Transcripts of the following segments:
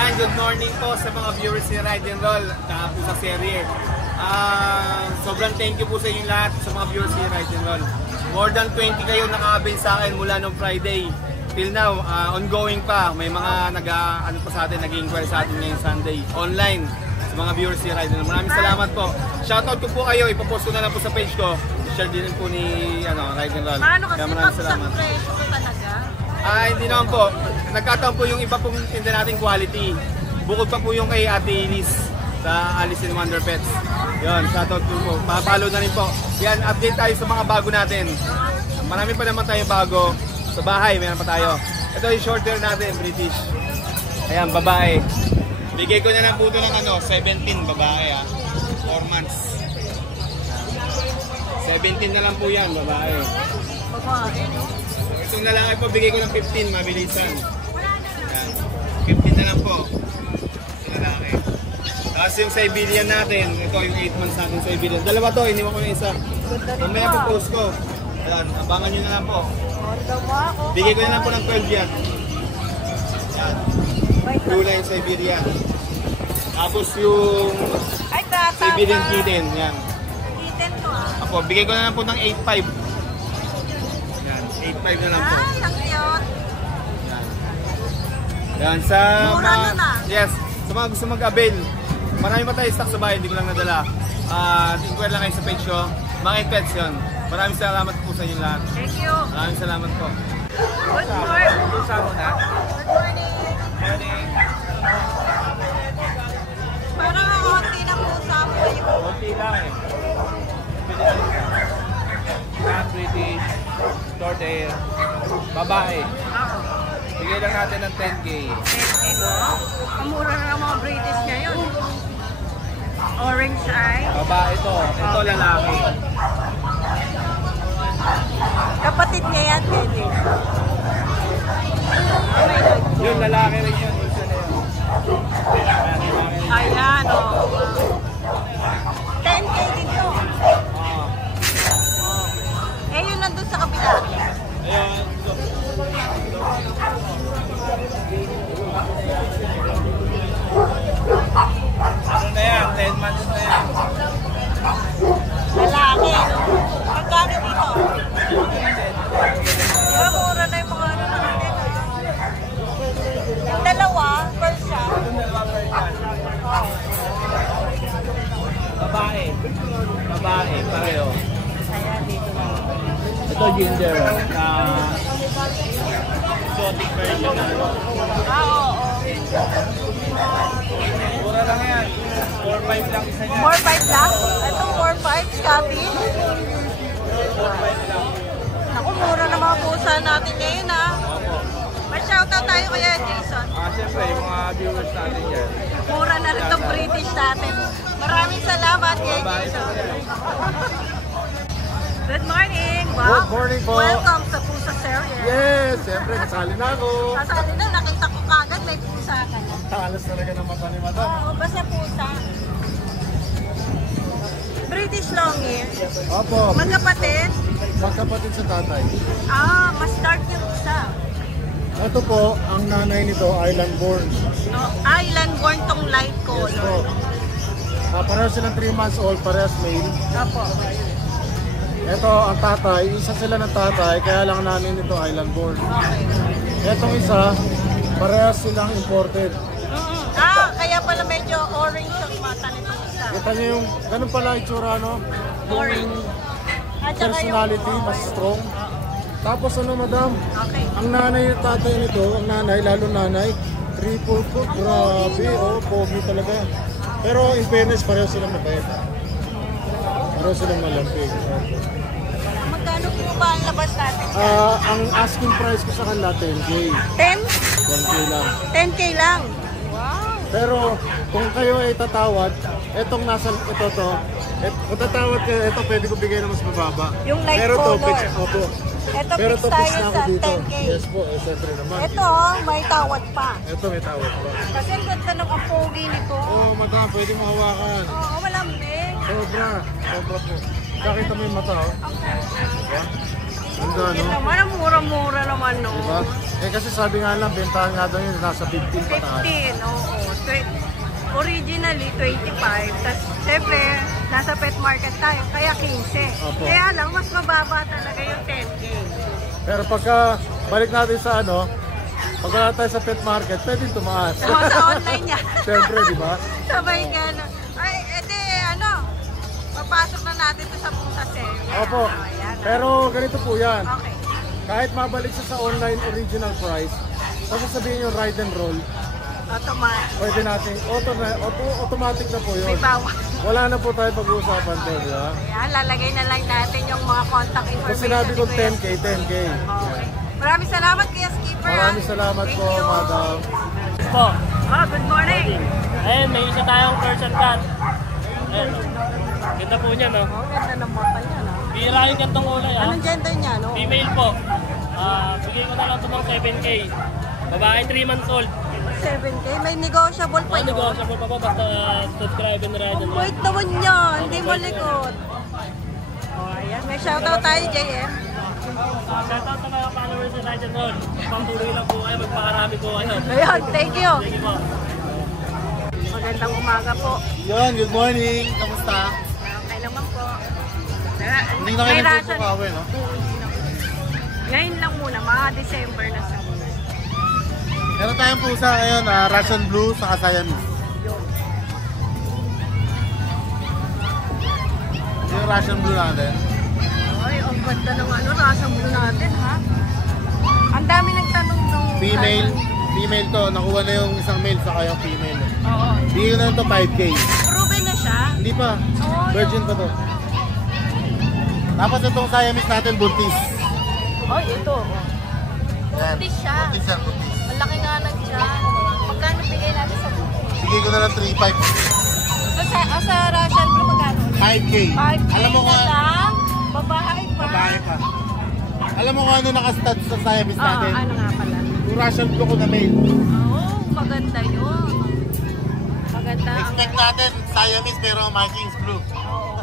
Ayan, good morning po sa mga viewers ni Ride and Roll po sa serye. Sobrang thank you po sa inyo lahat sa mga viewers ni Ride and Roll. More than 20 kayo naka-avail sa akin mula nung Friday till now. Ongoing pa. May mga pa sa atin, nag-inquire sa atin ngayong Sunday online sa mga viewers ni Ride and Roll. Maraming salamat po. Shoutout ko po kayo. Ipopost ko na lang po sa page ko. Share din po ni Ride and Roll. Paano kasi maraming salamat. presyo ko talaga? Hindi naman po. Nagkataon po yung iba pong tinda nating quality. Bukod pa po yung kay Ate Liz sa Alice in Wonder Pets. Yun, shoutout po. Pa-follow na rin po. Yan, update tayo sa mga bago natin. Marami pa naman tayo bago. Sa bahay, meron pa tayo. Ito yung short hair natin, British. Ayan, babae. Bigay ko na lang po ito ng 17, babae 4 months. 17 na lang po yan, babae. Babae, no? Itong lalaki po, bigay ko ng 15, mabilisan. Ayan. 15 na lang po. Itong lalaki. Tapos yung Siberian natin, ito yung 8 months natin Siberian. Dalawa to, iniwan ko yung isa. Mamaya po post ko. Ayan, abangan nyo na lang po. Bigay ko na lang po ng 12 yan. Ayan. Blue line Siberian. Tapos yung Siberian kitten, yan. Kitten to Ako, bigay ko na lang po ng 8.5. 8.5 na lang po. Ay, ang cute. Yan, sa Mura mga, na. yes, sa mga gusto mag-avail, marami pa tayo stock sa bahay, hindi ko lang nadala. Inquire lang kayo sa page ko, mga pets yun. Maraming salamat po sa inyo lahat. Thank you. Maraming salamat po. Good morning. Usama na. Good morning. Morning. Parang ang konti ng pusa mo yung... Konti lang eh. British, short hair, babae. Bigay lang natin ng 10K. 10K ko. Kamura na ng mga British ngayon. Orange eye. Babae to. Ito lalaki. Kapatid niya yan, Teddy. Yun, lalaki rin yun. Isa na yun. Ayan, o. 10K din to. Eh, yun nandun sa kabila. Ayun. Ano na yan? 10 months na yan. Lalaki, no? Magkano dito? Yung mura na yung mga ano natin, ha? Yung dalawa, first shot. Babae. Babae, pareho. Ayan, dito na. Ito ginger. Exotic version na. Oo. Mura lang yan. 4.5 lang isa niya. 4-5 lang? Ito 4-5, Scottish. 4.5 lang. Naku, mura na mga pusa natin ngayon, ha? Opo. May shoutout tayo kaya, Jason. Siyempre, yung mga viewers natin yan. Mura na rin itong British natin. Maraming salamat kay Babae Jason. ito yan. Good morning, Bob. Good morning po. Welcome sa Pusa Series. Yes, siyempre kasali na ako. Kasali na, nakita ko kagad may pusa ka na. Halos talaga ng mata ni mata. Oo, basta pusa. British Longhair. Opo, Magkapatid. magkapatid sa tatay. Mas dark yung isa. Ito po, ang nanay nito, island born. No, island born tong light Yes color. po. Parehas silang 3 months old, parehas male. Opo. Ito, ang tatay, isa sila ng tatay, kaya lang nanay nito island born. Okay. Itong isa, parehas silang imported. Kaya pala medyo orange ang mata nitong isa. Kita niyo yung, ganun pala itsura, no? Orange. At saka yung... Personality, mas strong. Tapos ano, madam? Okay. Ang nanay at tatay nito, ang nanay, lalo nanay, triple coat, grabe, pogi talaga. Pero in fairness, pareho silang mabait. Pareho silang malampig. Magkano po ba ang labas natin? Ang asking price ko sa kanila, 10K. 10? 10K lang. 10K lang. Wow. Pero kung kayo ay tatawad, etong nasa, ito to, kung tatawad kayo, ito pwede ko bigay na mas mababa. Yung light Pero color. to, fix, opo. Ito Pero fix to, fix tayo na ako sa dito. 10K. Yes po, siyempre naman. Ito, may tawad pa. Ito may tawad pa. Kasi ang ganda ng apogi nito. Oh, madam, pwede mo hawakan. Oo, malambing. Sobra, sobra po. Nakita mo yung mata, oh. Ang ganda. Ganda, Yun no? naman, ang mura-mura naman, no? Diba? Eh kasi sabi nga lang, bentahan nga daw yun, nasa 15 pataas. 15, oo. Originally, 25. Tapos, syempre, nasa pet market tayo, kaya 15. Opo. Kaya lang, mas mababa talaga yung 10K. Pero pagka balik natin sa ano, pag wala tayo sa pet market, pwede tumaas. So, sa online niya. Siyempre, di ba? Sabay gano'n. Ay, edi, ano, papasok na natin to sa butas eh. Yan. Opo. Ayan. Pero ganito po yan. Okay. Kahit mabalik siya sa online original price, basta sabihin yung ride and roll, Automatic. pwede natin, automatic na po May yun. bawang. Wala na po tayo pag-uusapan to, di ba? Ayan, lalagay na lang natin yung mga contact Kung information. sinabi ko ni Kuya 10K, 10K. Okay. Maraming salamat, Kuya Skipper. Maraming salamat Thank po, you. madam. Po. Oh, good morning. Ayun, may isa tayong Persian cat. Ayun. Ganda po niya, no? Oh, ganda ng mata niya, no? Bira yung gantong kulay, ah. Anong gender niya, no? Female po. Bigay ko na lang ito ng 7K. Babae, 3 months old. 7K. May negotiable pa May yun. negotiable pa po, basta subscribe and ride and Ang ride. bait naman niya. Hindi malikot. Oh, ayan. May shoutout tayo, JM. Shoutout sa mga followers sa Ride and Roll. Pampuloy lang po kayo, magpakarami po kayo. Ayan, thank you. Sige po. Magandang umaga po. Yun, good morning. Kamusta? Okay naman po. Hindi na kayo May ration. nagpupukawi, no? Ngayon lang muna, mga December na sa Meron tayong pusa ngayon, Russian Blue sa Siamese. Yung Russian Blue natin. Ay, ang ganda ng ano, rasa mo natin, ha? Ang dami nagtanong ng... Female to. Nakuha na yung isang male saka yung female. Oo. Bigyan ko na ito 5K. Proven na siya. Hindi pa. Oo, Virgin pa to. Tapos itong Siamese natin, buntis. Ay, ito. Yan. Buntis siya. Buntis yan, buntis. Malaki nga lang siya. Magkano bigay natin sa buntis? Bigyan ko na lang 3.5. Sa Russian Blue, magkano? 5K. 5K Alam mo na kung lang. Babae pa. babae pa. Alam mo kung ano nakastud sa Siamese Oo, natin? ano nga pala? Yung Russian Blue ko na male. Oo, maganda yun. Maganda. Expect natin Siamese pero markings blue. Oo,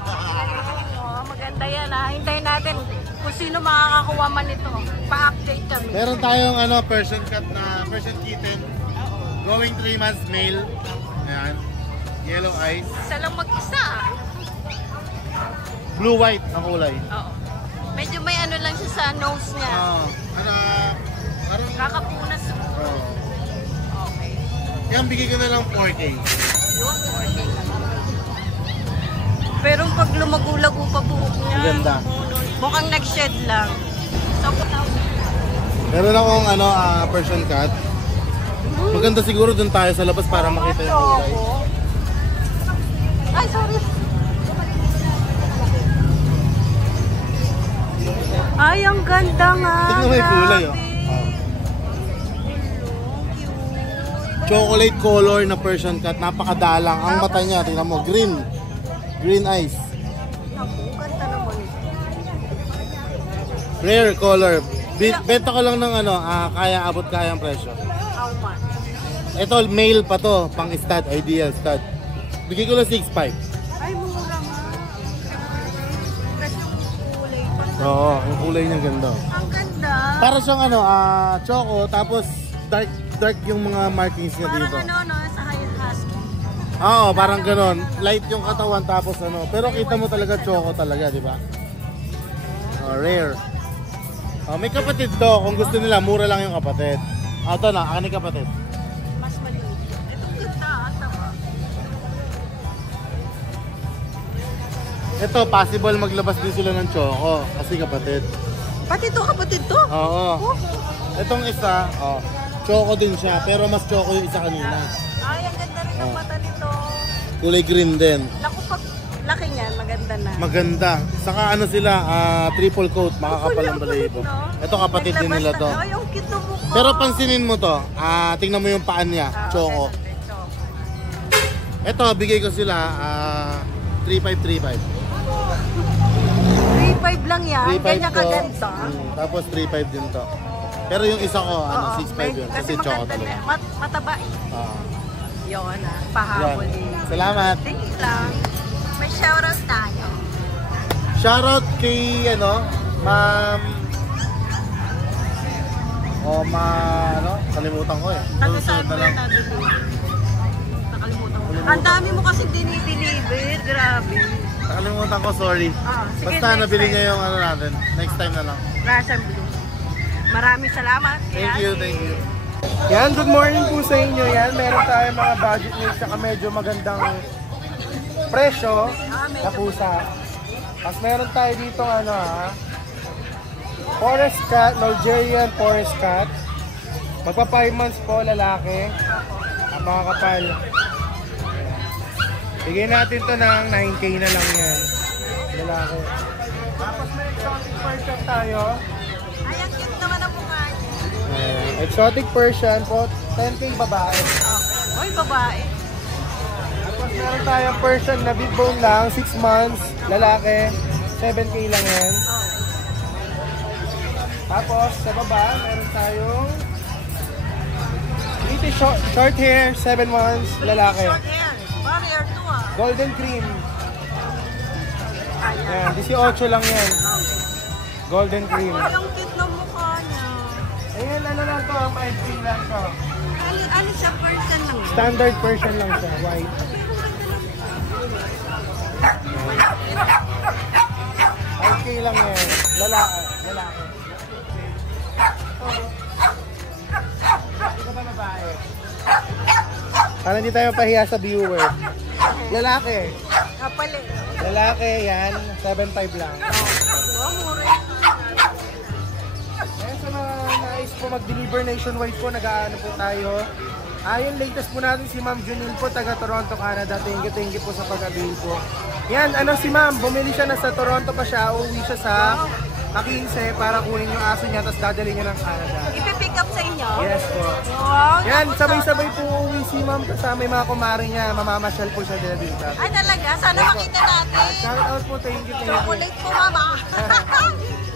maganda yan, ha? Hintayin natin kung sino makakakuha man ito. Pa-update kami. Meron tayong Persian cat na Persian kitten. Going 3 months male. Ayan. Yellow eyes. Isa lang mag-isa. Blue white ang kulay. Oo. Medyo may ano lang siya sa nose niya. Parang Kakapunas. Okay. yan bigay ko na lang 4K. Yun, 4K. Pero pag lumago-lago pa buhok niya. Ang ganda. Mukhang nag-shed lang. So, Meron akong Persian cat. Maganda siguro dun tayo sa labas para makita yung kulay. Ay, sorry. Ay, ang ganda nga. Tingnan mo yung kulay, oh. Chocolate color na Persian cat, napakadalang. Ang mata niya, tingnan mo, green. Green eyes. Naku, ganda naman ito. Rare color. Benta ko lang ng kaya abot kaya ang presyo. How much? Ito, male pa to, pang stud, ideal stud. Bigay ko lang 6.5. Ay, mura nga. Tapos yung kulay pa. Oo, yung kulay niya ganda. Ang ganda. Para siyang choco, tapos dark yung mga markings niya Parang dito. sa high husky. Oo, parang ganon. Light yung katawan tapos pero kita mo talaga choco talaga, di ba? Rare. May kapatid to, kung gusto nila, mura lang yung kapatid. Ito na, akin yung kapatid. Mas maliit. Itong ganda, tama. Ito, possible maglabas din sila ng choco, kasi kapatid. Pati ito kapatid to? Oo. Itong isa, choco din siya, pero mas choco yung isa kanina. Ay, ang ganda rin ng mata nito. Kulay green din. Naku, pag laki niyan, maganda na. Maganda. Saka sila, triple coat, makakapal ang balahibo. No? Ito kapatid din nila to. Ay, yung cute mo ko. Pero pansinin mo to, tingnan mo yung paan niya, choco. Ito, bigay ko sila, 3.5. 3.5 lang yan. 3.5 Ganyan to. kaganda. Tapos 3.5 din to. Pero yung isa ko, Oo, 6.5 yun. Kasi choco maganda talaga. na. Mataba eh. Oo. Yun pahabol Yan. din. Salamat. Sige lang. May shoutout tayo. Shoutout kay, Ma'am O kalimutan ko eh. Taga Susunod saan na mo lang. yan nabili? Nakalimutan ko. Ang dami mo kasi dinideliver. Grabe. Nakalimutan ko, sorry. Sige, Basta next nabili time. niya yung ano natin. Next time na lang. Russian Blue. Maraming salamat. Thank you, thank you. Yan, good morning po sa inyo. Yan, meron tayong mga budget meals saka medyo magandang presyo na pusa. Tapos meron tayo dito Forest Cat, Nigerian Forest Cat. Magpa 5 months po, lalaki. Ang mga kapal. Bigyan natin to ng 9K na lang yan. Lalaki. Tapos may exotic Persian tayo. Ay, ang cute naman ang mukha niya. Exotic Persian po, 10K babae. Oy, babae. Tapos meron tayong Persian na big bone lang, 6 months, lalaki, 7K lang yan. Tapos sa baba, meron tayong British short hair, 7 months, lalaki. Short hair. Barrier 2 Golden cream, Ayan. yan, 18 lang yan. Golden cream. Ay, ang cute ng mukha niya. Ayan, ano lang to, 5K lang to. Ano siya, Persian lang. Standard Persian lang siya, white. 5K lang yan, lalaki. Para hindi tayo pahiya sa viewer. Lalaki. Kapali. Lalaki yan, 7.5 lang. Oh, mura. Ngayon sa mga nais po mag-deliver nationwide po, nag-aano po tayo. Yung latest po natin si Ma'am Junil po, taga Toronto, Canada. Thank you po sa pag-avail po. Yan, si Ma'am, bumili siya na sa Toronto pa siya, uuwi siya sa Makinse para kunin yung aso niya, tapos dadalhin niya ng Canada. Ipipick up sa inyo? Yes po. Wow. Yan, naku, sabay-sabay po uuwi si Ma'am kasama yung mga kumari niya, mamamasyal po siya dito. Ay, talaga? Sana makita natin. Shout out po, thank you. Chocolate po, mama.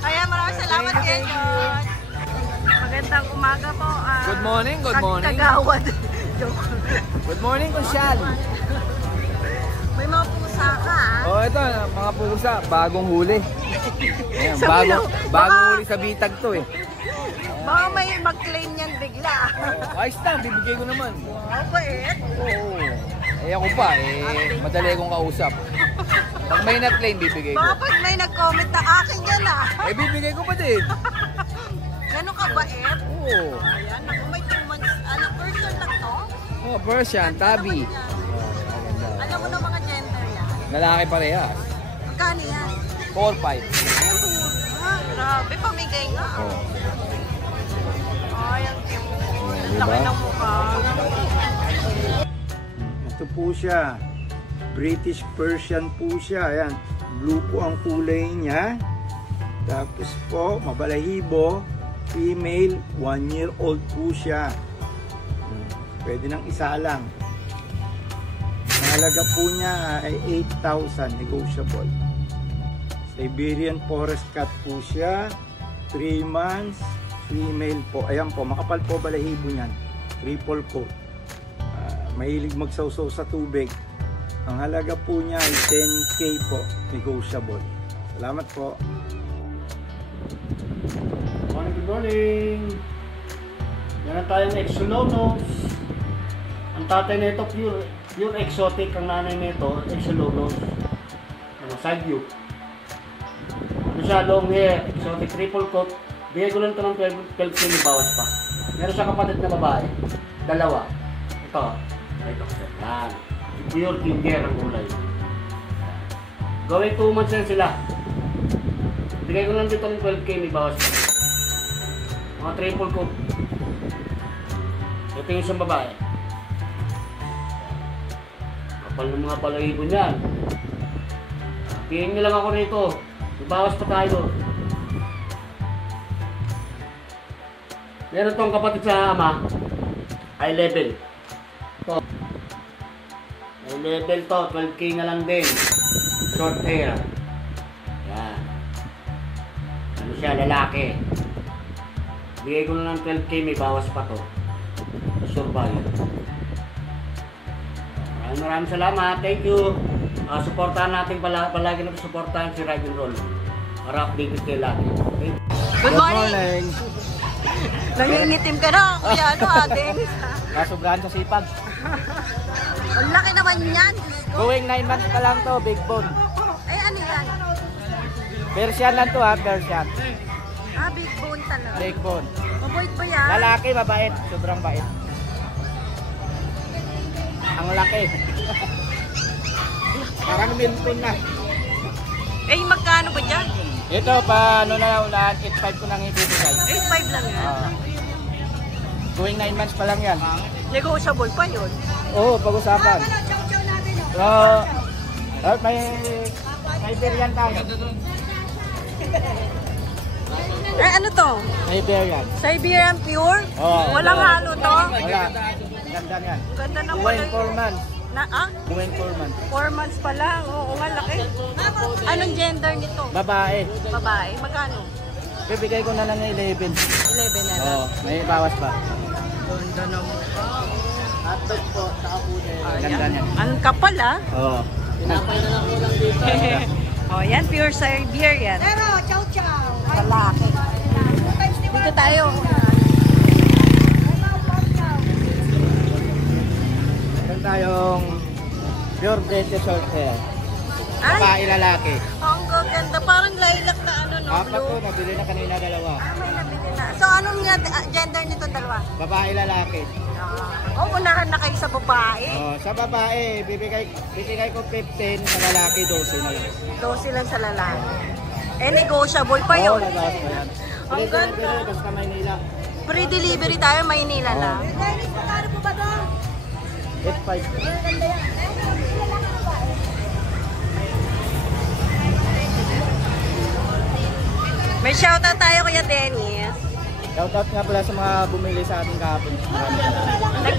Ayan, maraming salamat kayo, John. Magandang umaga po. Good morning, good morning. Kagawad. Joke. Good morning, Kunsyal. May mga pusa ka, Oh, ito, mga pusa, bagong huli. Ayan, Sabi lang, bagong baka- huli sa bitag to eh. Baka may mag-claim yan bigla. Ayos lang, bibigay ko naman. Wow, bait. Oo. Eh ako pa, madali akong kausap. Pag may na-claim, bibigay ko. Baka pag may nag-comment na akin yan Bibigay ko pa din. Gano'n ka bait? Oo. Ayan, naku, may 2 months. Person lang to? Oh, Persian, tabi. Alam mo na mga gender yan. Lalaki parehas. Magkano yan? 4-5. Ay, grabe, pamigay nga. Oh. Ay, ang cute. Ang diba? laki ng mukha. Ito po siya. British Persian po siya. Ayan. Blue po ang kulay niya. Tapos po, mabalahibo. Female, 1-year-old po siya. Pwede nang isa lang. Ang halaga po niya ay 8,000, negotiable. Siberian Forest Cat po siya. 3 months. Female po. Ayan po, makapal po balahibo niyan. Triple coat. Mahilig magsawsaw sa tubig. Ang halaga po niya ay 10K po, negotiable. Salamat po. Good morning! Meron tayong Exolonos. Ang tatay nito pure exotic, ang nanay nito Exolonos. Side view. Ano siya, long hair, exotic triple coat. Bigay ko lang ito ng 12 kilo bawas pa. Meron siya kapatid na babae. 2. Ito. Yan. Pure ginger ang kulay. Gawin 2 months yan sila. Bigay ko lang dito ng 12K may bawas pa. Mga triple coat. Ito yung isang babae. Kapal ng mga balahibo niyan. Tingin nyo lang ako rito. Ibawas pa tayo. Meron tong kapatid sa ama. High level. To. High level to. 12K na lang din. Short hair. Yan. Ano siya? Lalaki. Bigay ko na ng 12K, may bawas pa to. Survive. Maraming salamat. Thank you. Supportahan natin palagi na supportahan si Ride and Roll. Para updated kayo lagi. Okay? Good morning! Nangingitim ka na, kuya, ano ha, Dennis ha? Kasubrahan sa sipag. Ang laki naman yan. Going 9 months pa lang to, big bone. Ay, ano yan? Persian lang to ha, Persian. Ah, big bone talaga. Big bone. Mabait ba yan? Lalaki, mabait. Sobrang bait. Ang laki. Parang minton na. Eh, magkano ba dyan? Ito, paano na ulan, 8.5 ko nang ibibigay. 8.5 lang yan. Going 9 months pa lang yan. Negotiable pa yun. Oo, pag-usapan. So, may Siberian tayo. Eh, ano to? Siberian. Siberian pure? Oo. Walang halo to? Wala. Ganda yan. Ang ganda ng Going kulay. 4 months. Going 4 months. 4 months pa lang. Oo nga, laki. Anong gender nito? Babae. Babae. Magkano? Bibigay ko na lang ng 11. 11 na lang. Oo, may bawas pa. Ganda ng mukha. Hotdog po, saka pude. Ganda niyan. Ang kapal ah. Oo. Tinapay na lang ulang dito. Oh, yan pure Siberian. Pero, chow chow. Lalaki. Dito tayo. Meron tayong pure British short hair. Ay, Babae lalaki. ang gaganda. Parang lilac na ano, no? Apat Blue. to, nabili na kanina dalawa. Ah, may nabili na. So, anong gender nito dalawa? Babae lalaki. Oh, unahan na kayo sa babae. Oh, sa babae, bibigay ko 15, sa lalaki 12 na lang. 12 lang sa lalaki. Eh, negotiable pa Oo, yun. nagawas pa yan. Ang ganda. Basta Maynila. Free delivery tayo, Maynila lang. 8.5. May shoutout tayo, Kuya Dennis. Shoutout nga pala sa mga bumili sa ating kahapon.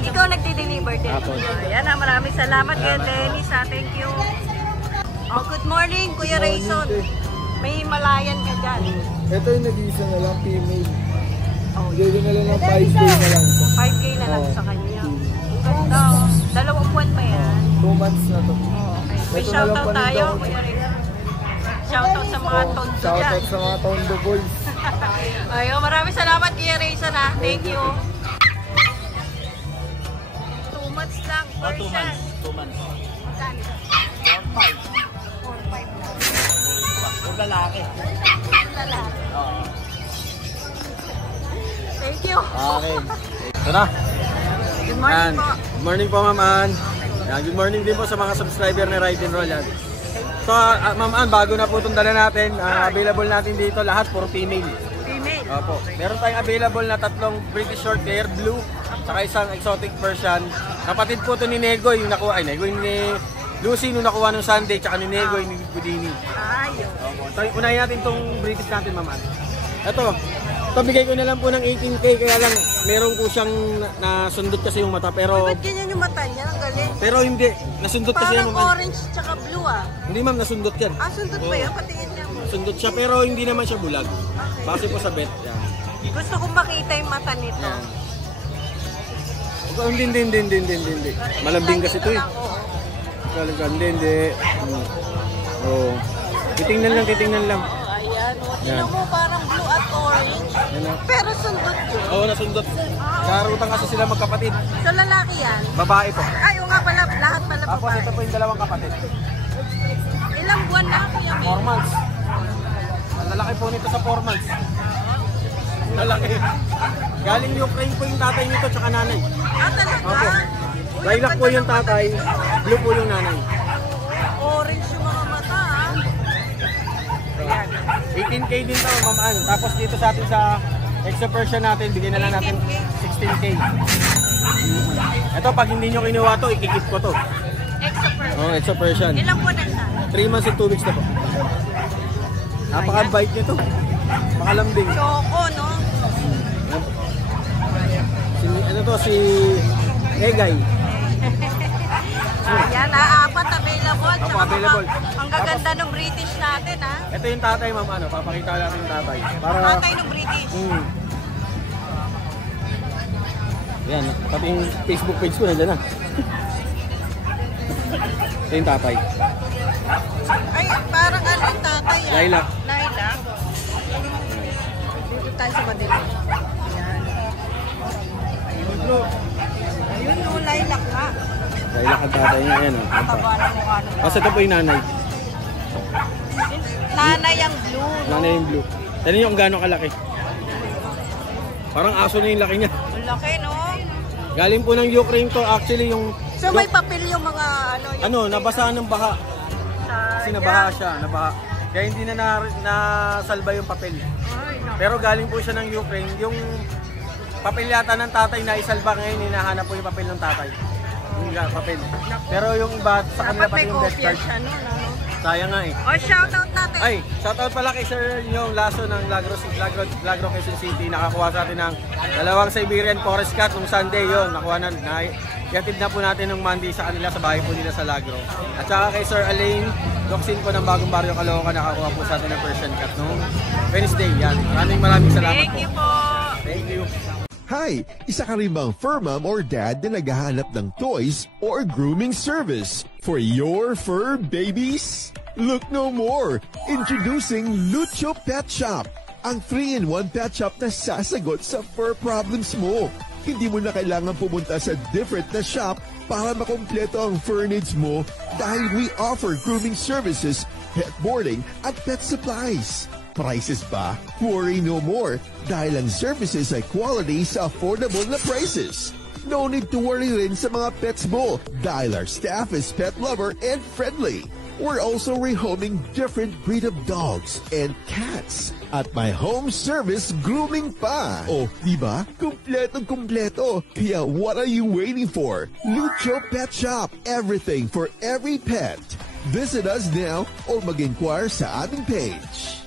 Ikaw nagdi-deliver din. Apo. Ayan, maraming salamat, Kuya Dennis. Thank you. Oh, good morning, Kuya Rayson. May Himalayan ka dyan. Ito yung nag-iisa na lang, female. Oh, Bigay na lang ng 5K na lang. 5K na lang sa kanya. Ang ganda. 2 buwan pa yan. 2 months na to. Okay. May Ito na lang shoutout paninda tayo, ko. Kuya Rayson. Shoutout sa mga tondo dyan. Shoutout sa mga Tondo Boys. Ayun, maraming salamat, Kuya Rayson ha. Thank you. 2 months lang. 2 months. 2 months. Magkano? 4.5. 4-5. Huwag lalaki. Lalaki. Thank you. Okay. Ito na. Good morning po. Good morning po, Ma'am Ann. Yan, good morning din po sa mga subscriber ni Ride and Roll. Yan. So, Ma'am Ann, bago na po itong dala natin, available natin dito lahat for female. Female. Opo. Meron tayong available na 3 British short hair, blue, saka isang exotic Persian. Kapatid po ito ni Negoy, yung nakuha, Negoy ni Lucy, nung nakuha nung Sunday, tsaka ni Negoy, ni Budini. Ayun. Opo. So, unahin natin itong British natin, Ma'am Ann. Ito, bigay ko na lang po ng 18K, kaya lang meron po siyang nasundot kasi yung mata, pero Ba't ganyan yung mata niya? Ang galing. pero hindi, nasundot kasi Parang yan, Ma'am Ann. orange tsaka blue ah. Hindi, Ma'am, nasundot yan. Ah, sundot ba yun? Patingin niya mo. Sundot siya, pero hindi naman siya bulag. Base po sa bet. Yan. Gusto kong makita yung mata nito. Yan. Hindi. Malambing kasi ito eh. Hindi. Oh. Titingnan lang. Ayan. O, Yan. tingnan mo parang blue at orange. Yan na. Pero sundot yun. Oo, nasundot. Karutang kasi sila magkapatid. So lalaki yan? Babae po. Ay, o nga pala, lahat pala Tapos babae. ito po yung dalawang kapatid. Ilang buwan na, Kuya May? 4 months. Ang lalaki po nito sa 4 months. Lalaki. Galing Ukraine po yung tatay nito tsaka nanay. Ah, talaga? Opo. Uy, Lilac ang po ganda yung ng mata tatay, nito. blue po yung nanay. Orange yung mga mata, ah. Ayan. 18K din to, Ma'am Ann. Tapos dito sa atin sa extra Persian natin, bigyan na lang natin 16K. Ito, pag hindi nyo kinuha to, ikikip ko to. Extra per. Oh, extra Persian. Ilang buwan na siya? 3 months and 2 weeks na po. Napaka-bite nyo to. Makalambing. Choco, no? Ano to, si Egay. Ayan, apat available. Opo, Tsaka available. Ang gaganda ng British natin, ha? Ito yung tatay, Ma'am, ano, papakita natin yung tatay. Para, Tatay ng British. Yan, pati yung Facebook page ko nandiyan na. Ito yung tatay. Ay, parang ano yung tatay, ah? Lilac. Lilac. Dito tayo sa Manila. Ayan. Lilac ang tatay niya. Ayan o. Taba na mukha nung Kasi ito po yung nanay. nanay ang blue. No? Nanay yung blue. Tignan niyo kung gaano kalaki. Parang aso na yung laki niya. Ang laki, no? Galing po ng Ukraine to. Actually yung... So may papel yung mga ano yung nabasahan ng baha. Kasi nabaha siya. Nabaha. Kaya hindi na nasalba yung papel. Ay, no. Pero galing po siya ng Ukraine. Yung papel yata ng tatay na isalba ngayon, hinahanap po yung papel ng tatay. Yung papel. Pero yung iba, sa kanila Dapat pati may yung best kopya card. siya, no? Sayang nga eh. Oh, shoutout natin. Ay, shoutout pala kay Sir yung Lasso ng Lagro Quezon City. Nakakuha sa atin ng 2 Siberian Forest Cat nung Sunday yon. Nakuha na. Yatid na po natin nung Monday sa kanila sa bahay po nila sa Lagro. At saka kay Sir Alain Doxin po ng Bagong Barrio Caloocan. Nakakuha po sa atin ng Persian Cat nung Wednesday. Yan. Maraming salamat Thank po. you po. Thank you. Hi! Isa ka rin bang fur mom or dad na naghahanap ng toys or grooming service for your fur babies? Look no more! Introducing Lucho Pet Shop, ang 3-in-1 pet shop na sasagot sa fur problems mo. Hindi mo na kailangan pumunta sa different na shop para makompleto ang fur needs mo dahil we offer grooming services, pet boarding at pet supplies. Prices ba? Worry no more dahil ang services ay quality sa affordable na prices. No need to worry rin sa mga pets mo dahil our staff is pet lover and friendly. We're also rehoming different breed of dogs and cats at my home service grooming pa. Oh, diba? Kumpletong-kumpleto. Kaya what are you waiting for? Lucho Pet Shop. Everything for every pet. Visit us now or mag-inquire sa aming page.